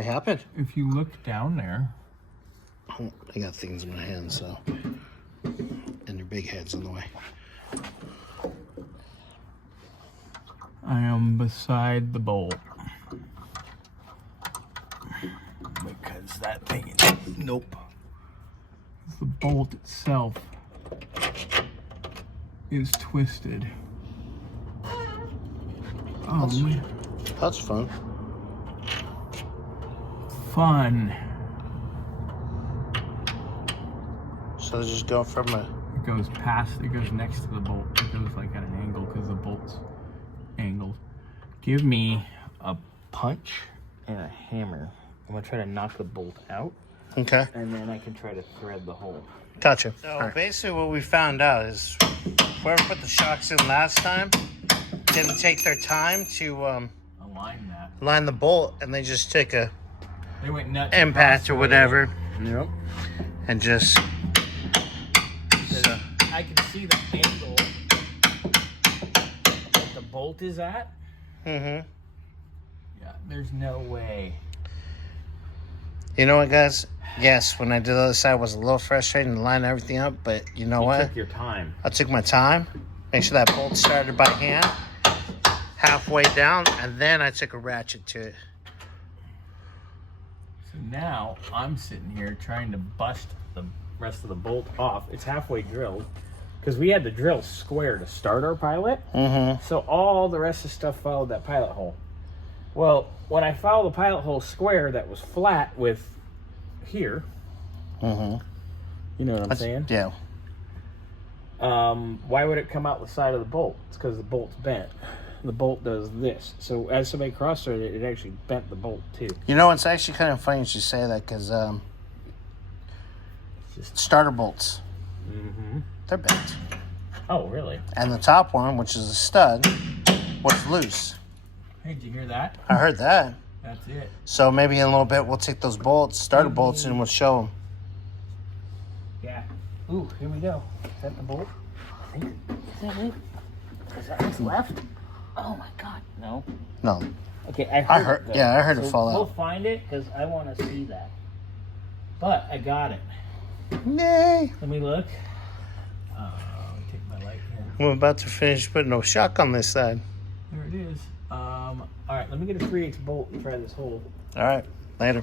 What happened? If you look down there. Oh, I got things in my hands, so. And their big heads in the way. I am beside the bolt. Because that thing is, nope. The bolt itself is twisted. Oh, That's fun. Fun. So just go from a... It goes past, it goes next to the bolt. It goes like at an angle because the bolt's angled. Give me a punch and a hammer. I'm gonna try to knock the bolt out. Okay. And then I can try to thread the hole. Gotcha. So basically what we found out is whoever put the shocks in last time didn't take their time to Align that. line the bolt, and they just took a They went nuts. impact or whatever Yep. and just... I can see the angle that the bolt is at. Mm-hmm. Yeah, there's no way. You know what, guys? Yes, when I did the other side, it was a little frustrating to line everything up, but you know what? You took your time. I took my time, make sure that bolt started by hand, halfway down, and then I took a ratchet to it. So now I'm sitting here trying to bust the rest of the bolt off. It's halfway drilled because we had to drill square to start our pilot. Mm-hmm. So all the rest of the stuff followed that pilot hole. Well, when I followed the pilot hole square that was flat with here, Mm-hmm. you know what I'm saying? Yeah. Why would it come out the side of the bolt? It's because the bolt's bent. The bolt does this. So as somebody cross-threaded it, it actually bent the bolt too. You know, it's actually kind of funny you should say that because starter bolts, they're bent. Oh, really? And the top one, which is a stud, was loose. Hey, did you hear that? I heard that. That's it. So maybe in a little bit we'll take those bolts, starter bolts, and we'll show them. Yeah. Ooh, here we go. Is that the bolt? I think. Is that it? Is that what's left? Oh my God. No. No. Okay, I heard. Yeah, I heard it fall We'll out. find it because I want to see that. But I got it. Yay! Let me look. Let me take my light here. I'm about to finish putting no shock on this side. There it is. All right, let me get a 3/8 bolt and try this hole. All right, later.